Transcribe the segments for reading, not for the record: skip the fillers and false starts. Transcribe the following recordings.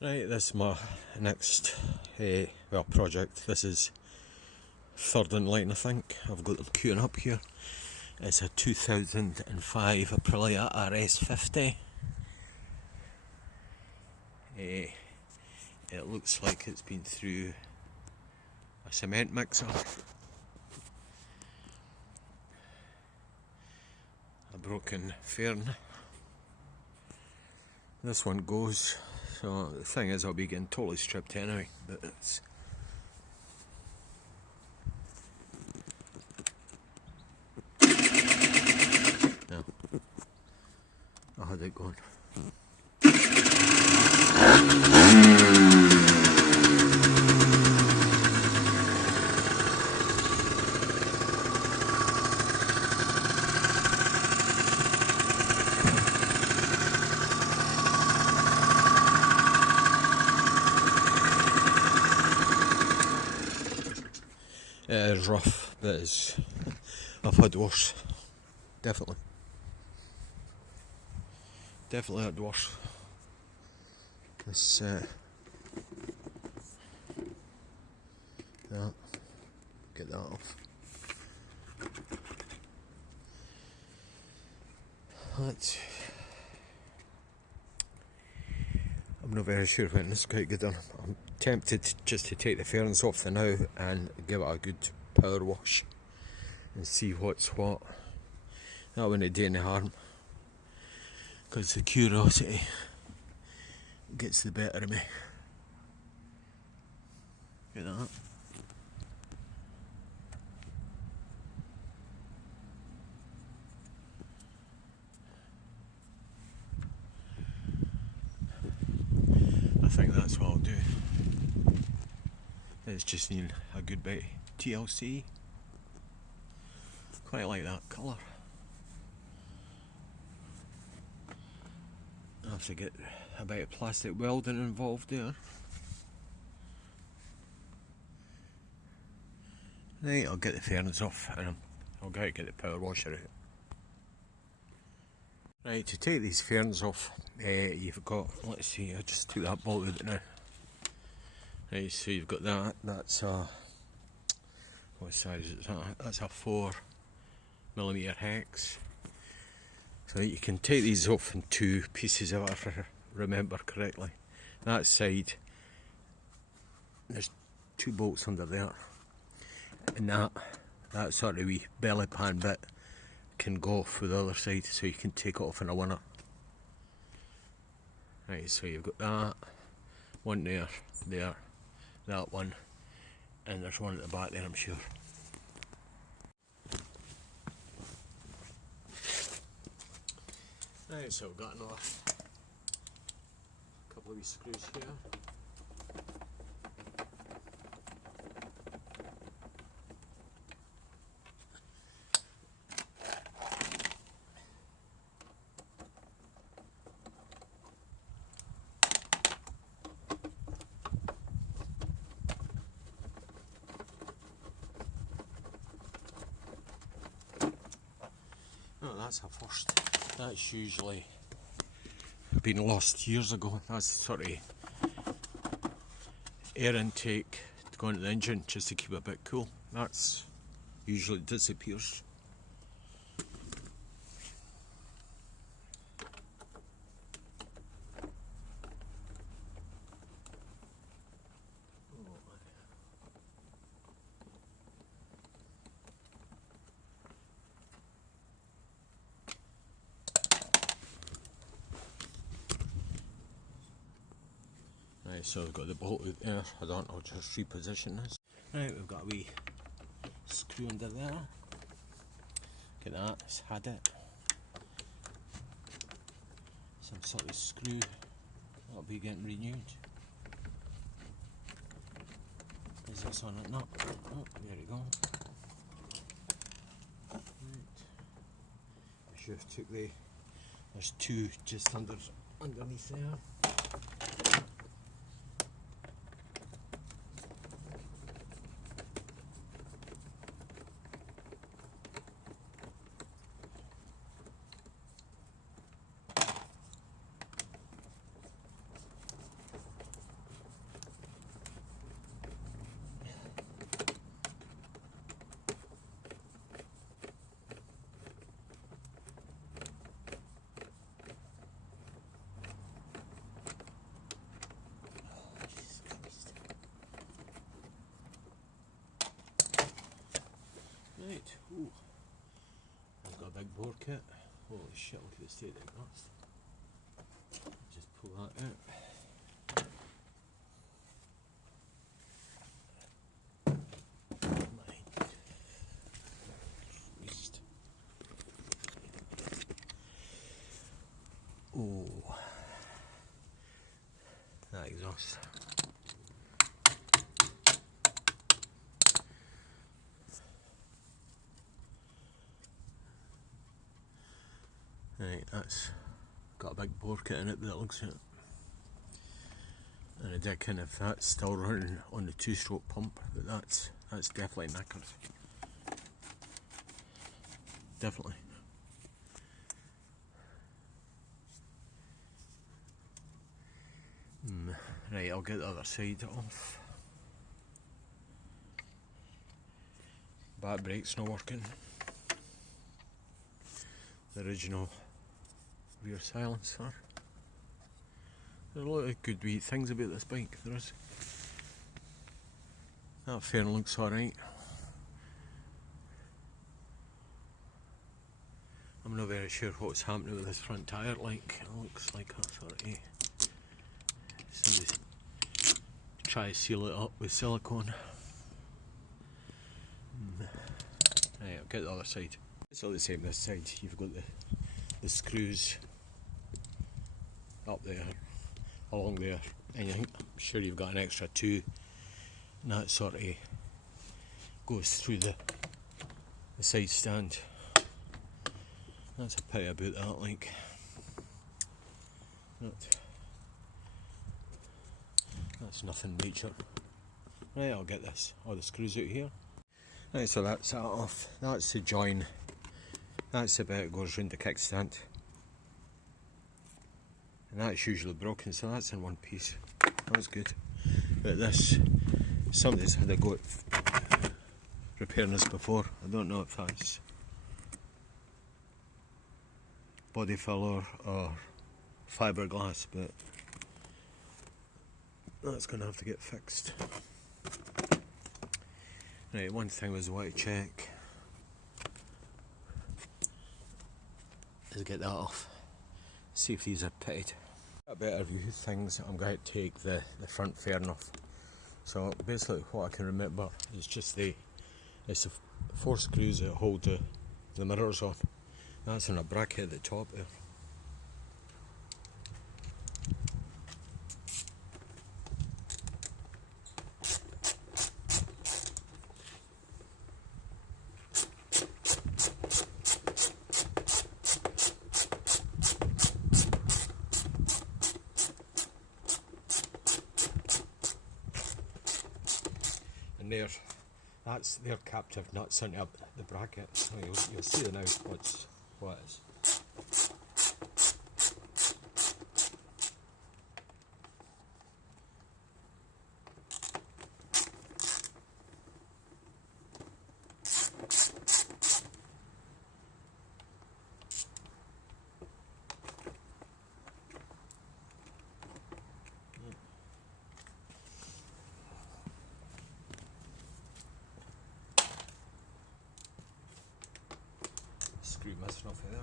Right, this is my next project. This is third in line, I think. I've got them queuing up here. It's a 2005 Aprilia Rs50. It looks like it's been through a cement mixer, a broken fairing. This one goes. So the thing is, I'll be getting totally stripped anyway, but it's no. I had it going. It is rough, but I've had worse. Definitely had worse. This get that off. I'm not very sure when this is quite good done. I'm tempted just to take the fairings off for now and give it a good power wash and see what's what. That wouldn't do any harm, because the curiosity gets the better of me. Look at that. I think that's what I'll do. It's just needing a good bit of TLC. Quite like that colour. I have to get a bit of plastic welding involved there. Right, I'll get the fairings off and I'll get the power washer out. Right, to take these fairings off, you've got, let's see, I just took that bolt out now. Right, so you've got that, that's a, what size is that? That's a 4mm hex. So you can take these off in two pieces if I remember correctly. That side, there's two bolts under there. And that sort of wee belly pan bit can go off with the other side, so you can take it off in a winner. Right, so you've got that, one there, that one, and there's one at the back there, I'm sure. Right, so we've got another couple of wee screws here. Oh, that's a first. That's usually been lost years ago. That's sort of air intake to go into the engine just to keep it a bit cool. That's usually disappears. Right, so we've got the bolt out there. I don't know, just reposition this. Right, we've got a wee screw under there. Look at that, it's had it. Some sort of screw that'll be getting renewed. Is this on it? No. Oh, there we go. Right. I should have took there's two just underneath there. shit, look at the state of the nuts. Just pull that out. Oh, that exhaust. Right, that's got a big bore kit in it that looks at it. And I did kind of, that's still running on the 2-stroke pump, but that's definitely knackered. Definitely. Right, I'll get the other side off. Back brake's not working. The original rear silencer. There's a lot of good wee things about this bike, there is. That fairing looks alright. I'm not very sure what's happening with this front tyre, like, it looks like a sort of somebody's try to seal it up with silicone. Right, I'll get the other side. It's all the same this side. You've got the screws up there, along there, and I'm sure you've got an extra 2, and that sort of goes through the side stand. That's a pity about that, like. That's nothing major. Right, I'll get this, all the screws out here. Right, so that's that off. That's the join. That's the bit that goes round the kickstand. And that's usually broken, so that's in one piece. That's good. But this, somebody's had a go at repairing this before. I don't know if that's body filler or fiberglass, but that's going to have to get fixed. Right, one thing was I want to check is get that off, see if these are pitted. A better view of things, I'm going to take the front fairing off. So basically what I can remember is just it's the 4 screws that hold the mirrors on. That's in a bracket at the top there. And they're captive nuts into the bracket, so you'll see now what it is. Screw missing off of there.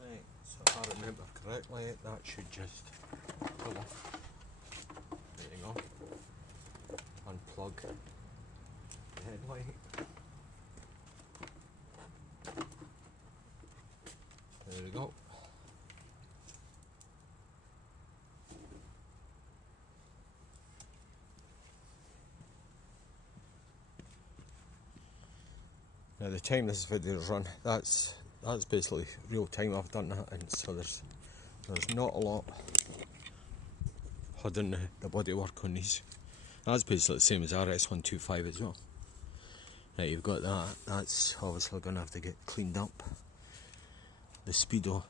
Right, so if I remember correctly, that should just pull off. There you go. Unplug the headlight. There we go. Now the time this video is run, that's basically real time I've done that, and so there's not a lot had in the bodywork on these. That's basically the same as RS125 as well. Now you've got that, that's obviously going to have to get cleaned up. The speedo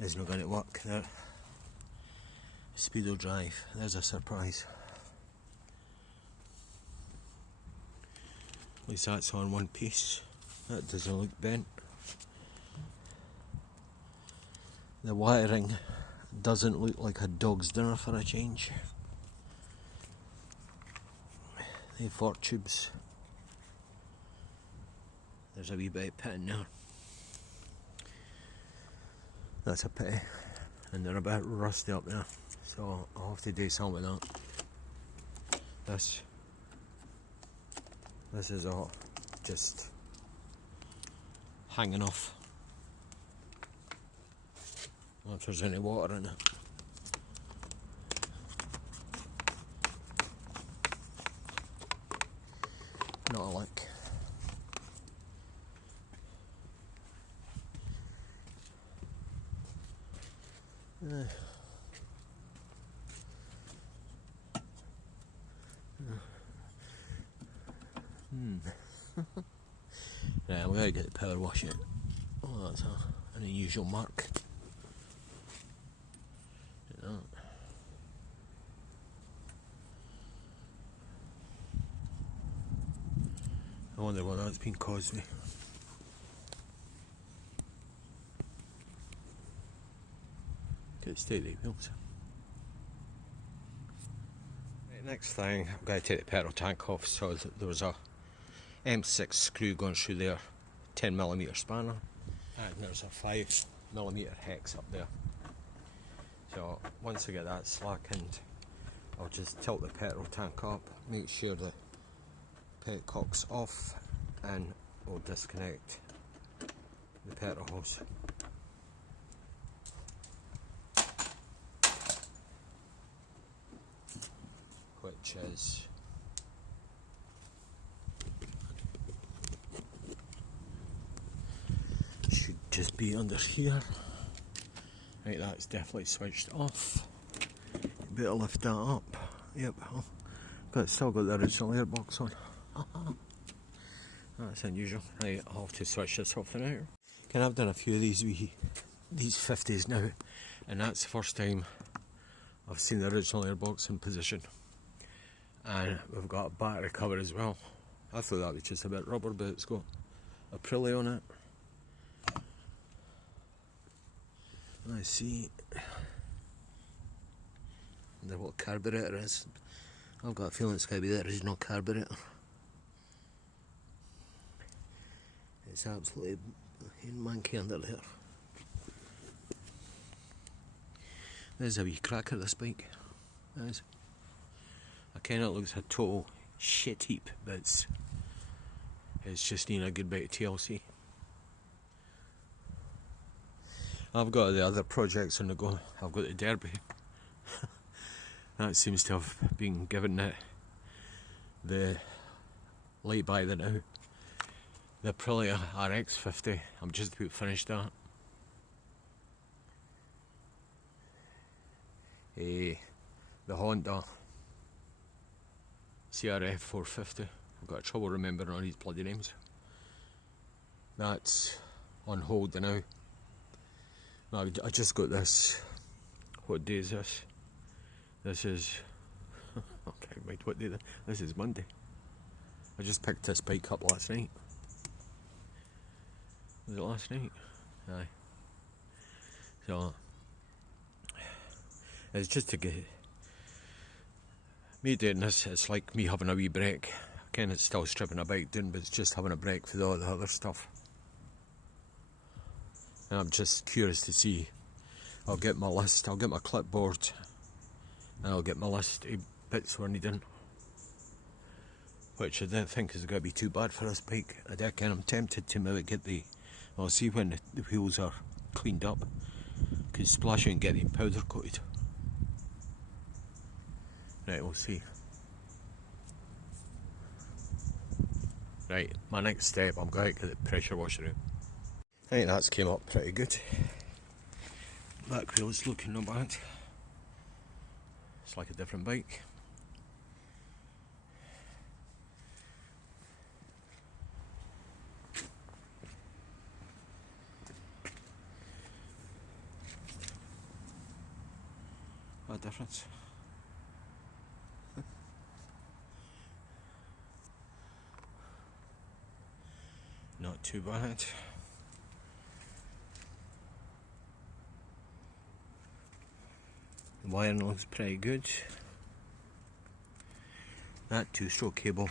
is not going to work there. Speedo drive, there's a surprise. At least that's on one piece. That doesn't look bent. The wiring Doesn't look like a dog's dinner for a change. The fork tubes. There's a wee bit of pit in there. That's a pity. And they're a bit rusty up there. So I'll have to do something with that. This is all just hanging off. If there's any water in it. Not a lick. Right, we gotta get the power wash it. Oh, that's an unusual mark. You know. I wonder what that's been caused with. Good steady wheels. Right, next thing, I'm going to take the petrol tank off. So there was a M6 screw going through there, 10mm spanner, and there's a 5mm hex up there. So once I get that slackened, I'll just tilt the petrol tank up, make sure the petcock's off, and we'll disconnect the petrol hose. Which is should just be under here. Right, that's definitely switched off. Better lift that up. Yep, still got the original airbox on. That's unusual. Right, I'll have to switch this off now. I've done a few of these 50s now, and that's the first time I've seen the original airbox in position. And we've got a battery cover as well. I thought that was just a bit rubber, but it's got Aprilia on it. Let's see. I wonder what carburetor is. I've got a feeling it's going to be the original carburetor. It's absolutely manky under there. There's a wee cracker, this bike. There's. It kind of looks a total shit heap, but it's just needing a good bit of TLC. I've got the other projects on the go. I've got the Derby. That seems to have been given it the light by the now. The Aprilia Rs50. I'm just about finished that. The Honda Rs50. I've got trouble remembering all these bloody names. That's on hold now. I just got this. What day is this? This is. Okay, wait, what day? This is Monday. I just picked this bike up last night. Was it last night? Aye. So it's just to get me doing this. It's like me having a wee break. Again, it's still stripping a bike down, but it's just having a break for all the other stuff. And I'm just curious to see. I'll get my list. I'll get my clipboard, and I'll get my list of bits we're needing. Which I don't think is going to be too bad for this bike. Again, I'm tempted to maybe get the. I'll see when the wheels are cleaned up, because splashing and getting powder coated. Right, we'll see. Right, my next step, I'm going to get the pressure washer out. I think that's came up pretty good. Back wheel's looking not bad. It's like a different bike. What a difference. Not too bad. The wiring looks pretty good. That two-stroke cable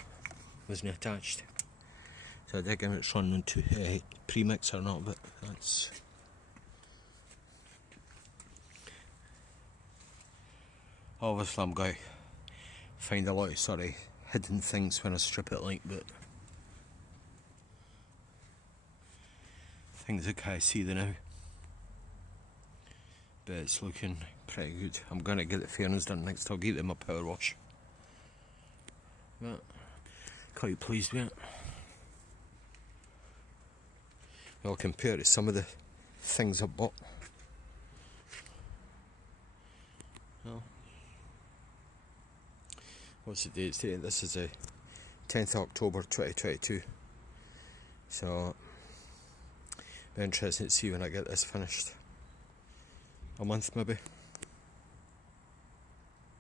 wasn't attached, so I dig in it's running into premix or not, but that's obviously I'm going to find a lot of sort of hidden things when I strip it, like, but things I can't see them now. But it's looking pretty good. I'm going to get the fairings done next. I'll get them a power wash. But quite pleased with it. I'll compare to some of the things I bought. Well, what's the date today? This is the 10th of October 2022. So, be interesting to see when I get this finished. A month maybe.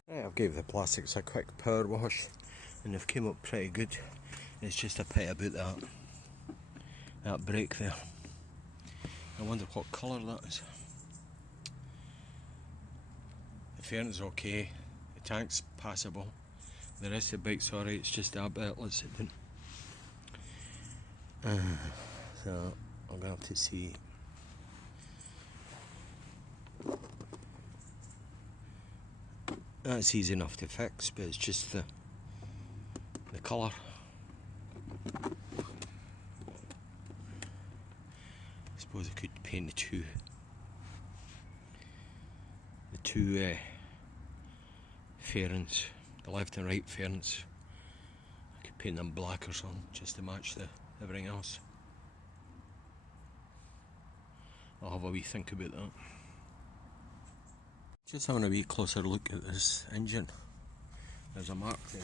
Right, I've gave the plastics a quick power wash and they've came up pretty good. It's just a pity about that brake there. I wonder what colour that is. The fairings are okay, the tank's passable, the rest of the bike's alright, it's just that bit lets it down. So I'm going to have to see. That's easy enough to fix, but it's just the colour. I suppose I could paint the two fairings, the left and right fairings. I could paint them black or something just to match everything else. I'll have a wee think about that. Just having a wee closer look at this engine. There's a mark there.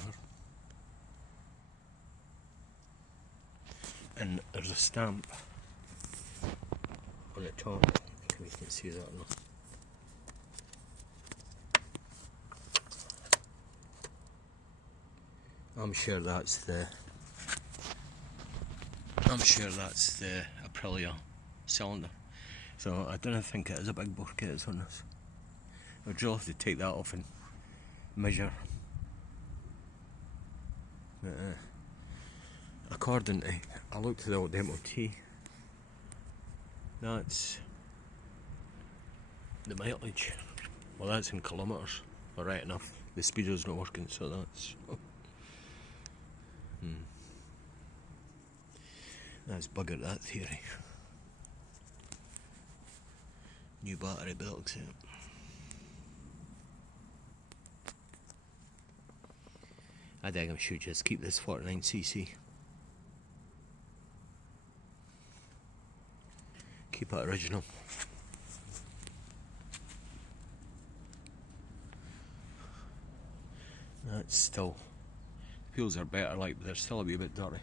And there's a stamp on the top. If we can see that or not. I'm sure that's the Aprilia cylinder. So I don't think it is a big bore kit on this. I'd really have to take that off and measure. But, according to, I looked at the old MOT, that's the mileage. Well, that's in kilometres. Alright enough. The speedo's not working, so that's that's buggered that theory. New battery belts out. I think I should just keep this 49cc. Keep it original. That's still, wheels are better, like, but they're still a wee bit dirty.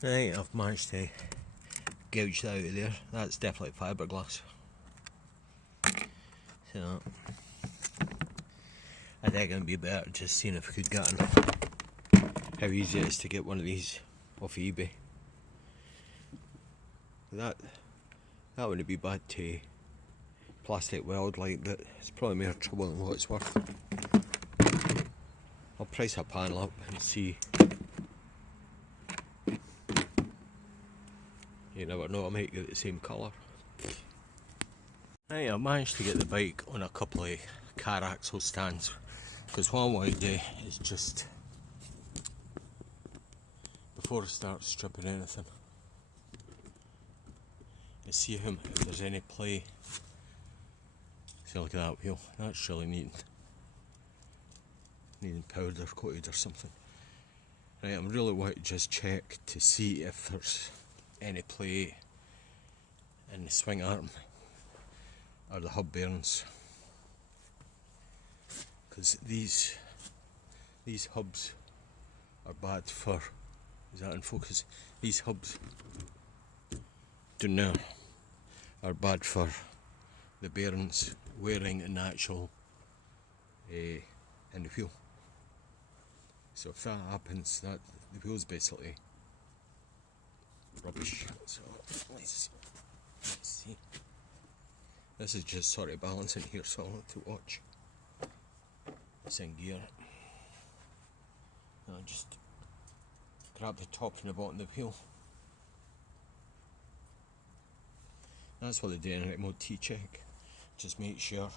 Right, I've managed to gouge that out of there. That's definitely fiberglass. So I think it'd be better just seeing if we could get how easy it is to get one of these off eBay. That wouldn't be bad to plastic weld, like, but it's probably more trouble than what it's worth. I'll price a panel up and see. You never know, I might get the same colour. Right, I managed to get the bike on a couple of car axle stands, because what I want to do is just, before I start stripping anything, is see if there's any play. See, look at that wheel, that's really needing powder coated or something. Right, I'm really want to just check to see if there's any play in the swing arm or the hub bearings, because these hubs are bad for, is that in focus? These hubs down there are bad for the bearings wearing in the actual in the wheel. So if that happens, that the wheel's basically rubbish. So let's see. This is just sort of balancing here, so I'll have to watch. It's in gear. I'll just grab the top and the bottom of the wheel. That's what they do in an MOT check. Just make sure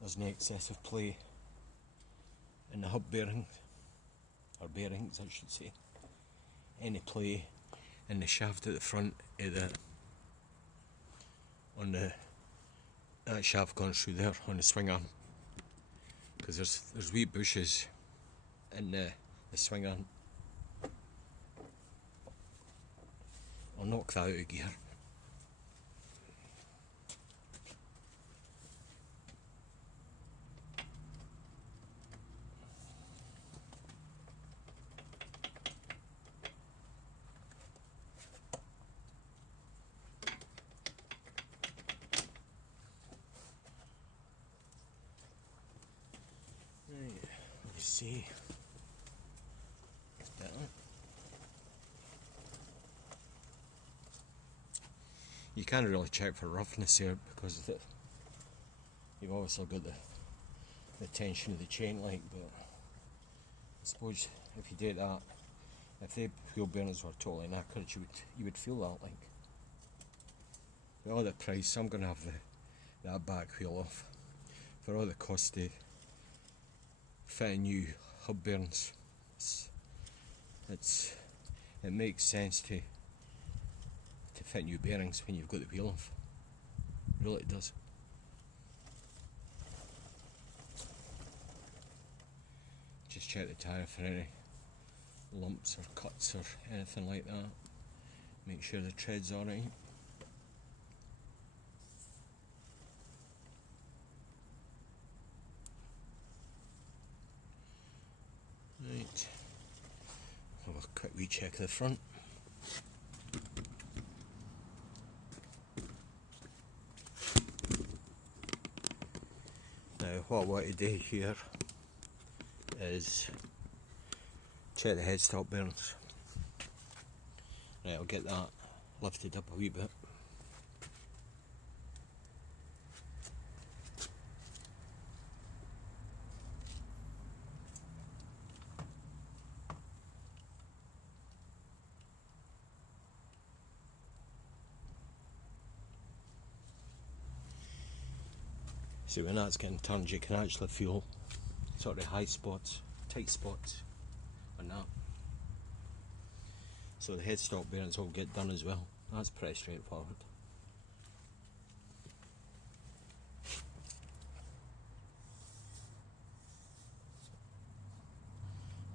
there's no excessive play in the hub bearing, or bearings I should say. Any play in the shaft at the front of that shaft going through there on the swing arm, because there's wee bushes in the swing arm. I'll knock that out of gear. Let's see. That one. You can't really check for roughness here because you've obviously got the tension of the chain link, but I suppose if you did that, if the wheel bearings were totally knackered, you would feel that link. For all the price, I'm gonna have that back wheel off. For all the cost of fitting new hub bearings, it makes sense to fit new bearings when you've got the wheel off. It really does. Just check the tyre for any lumps or cuts or anything like that. Make sure the tread's alright. Right, have a quick wee check of the front. Now what I want to do here is check the headstock bearings. Right, I'll get that lifted up a wee bit. See, when that's getting turned, you can actually feel sort of high spots, tight spots on that. So the headstock bearings will get done as well. That's pretty straightforward.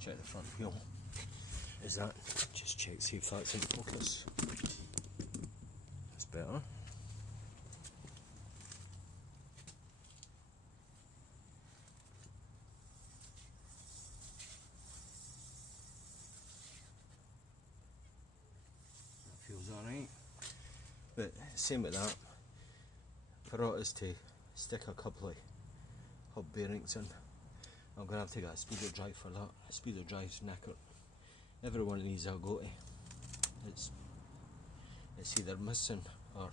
Check the front wheel. Is that? Just check, see if that's in focus. That's better. Feels alright, but same with that. For us to stick a couple of hub bearings in, I'm going to have to get a speeder drive for that. A speeder drive's knackered. Every one of these I'll go to, it's either missing or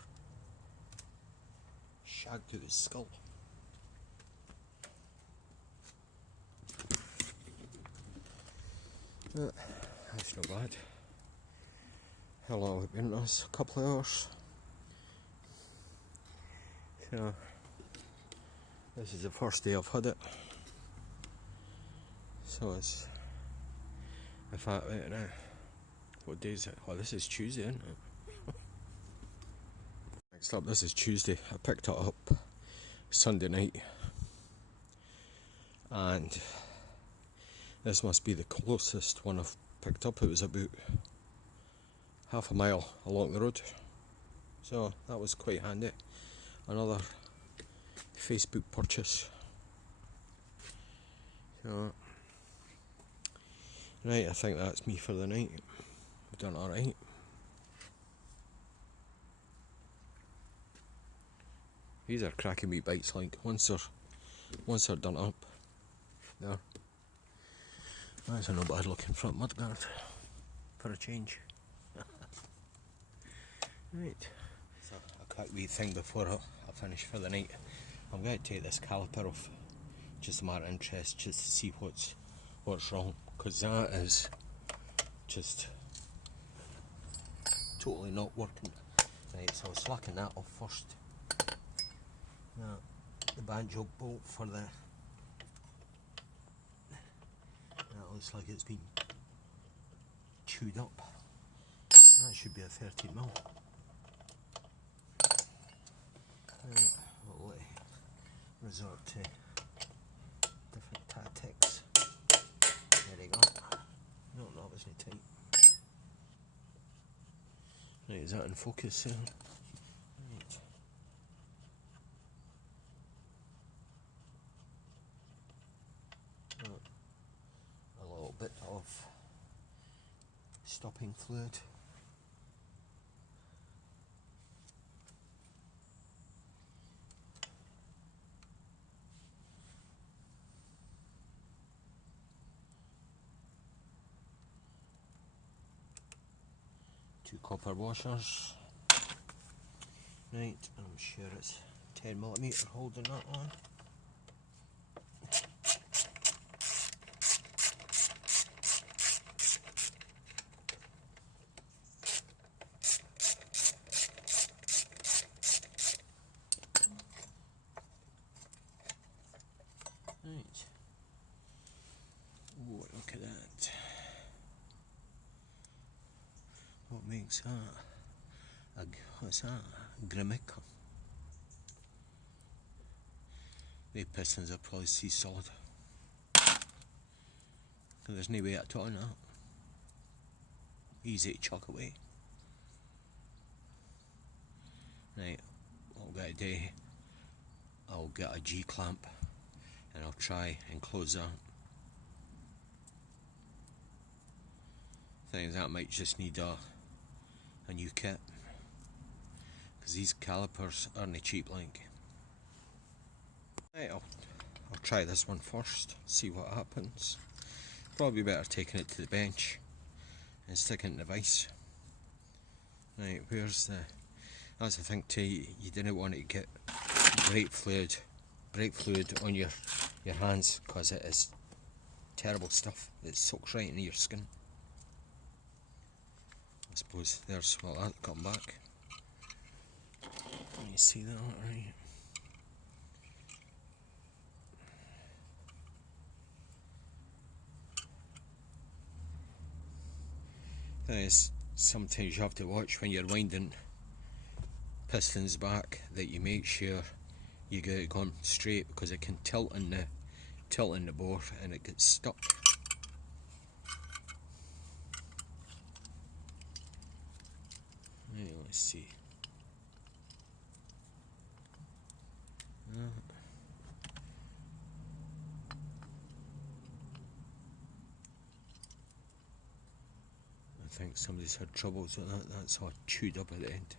shagged to his skull. But that's not bad. How long have we been on this? A couple of hours. So, this is the first day I've had it. So it's, in fact, right now, what day is it? Oh, this is Tuesday, isn't it? Next up, this is Tuesday. I picked it up Sunday night. And this must be the closest one I've picked up. It was about half a mile along the road, so that was quite handy. Another Facebook purchase. So, right, I think that's me for the night. I've done alright. These are cracking wee bites, like once they're done up. There. That's a no bad looking front mudguard for a change. Right, so a quick wee thing before I finish for the night. I'm going to take this caliper off, just a matter of interest, just to see what's wrong, because that is just totally not working. Right, so I'll slacken that off first. Now, the banjo bolt for that looks like it's been chewed up. That should be a 13mm. Right, we'll resort to different tactics. There you go. No, that wasn't tight. Right, is that in focus there? Right. A little bit of stopping fluid. Two copper washers. Right, I'm sure it's 10mm holding that on. Right. Oh, look at that. What makes that? What's that? Grimmick. The pistons are probably sea solid. There's no way at all in that. Easy to chuck away. Right, what I'll get to do, I'll get a G-clamp and I'll try and close that. Thing is, that might just need a new kit, because these calipers aren't cheap like. Right, I'll try this one first, see what happens. Probably better taking it to the bench and sticking it in the vise. Right, where's the... That's the thing too, you didn't want to get brake fluid on your hands, because it is terrible stuff. It soaks right into your skin. I suppose there's, well, that come back. Can you see that, right? That is, sometimes you have to watch when you're winding pistons back that you make sure you get it going straight, because it can tilt in the bore and it gets stuck. Right, let's see. I think somebody's had troubles with that. That's all chewed up at the end.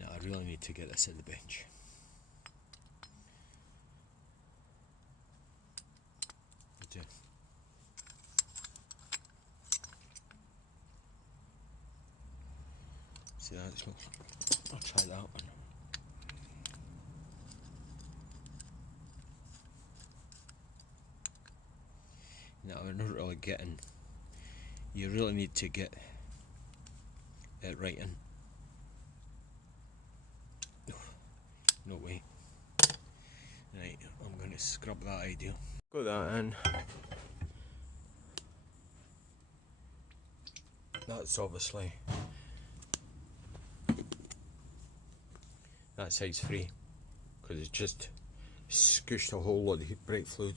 No, I really need to get this at the bench. I do. See, that's not. I'll try that one. No, we're not really getting. You really need to get it right in. No way. Right, I'm going to scrub that idea. Got that in. That's obviously that side's free, because it's just scooshed a whole lot of brake fluid.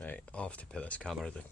Right, I'll have to put this camera down.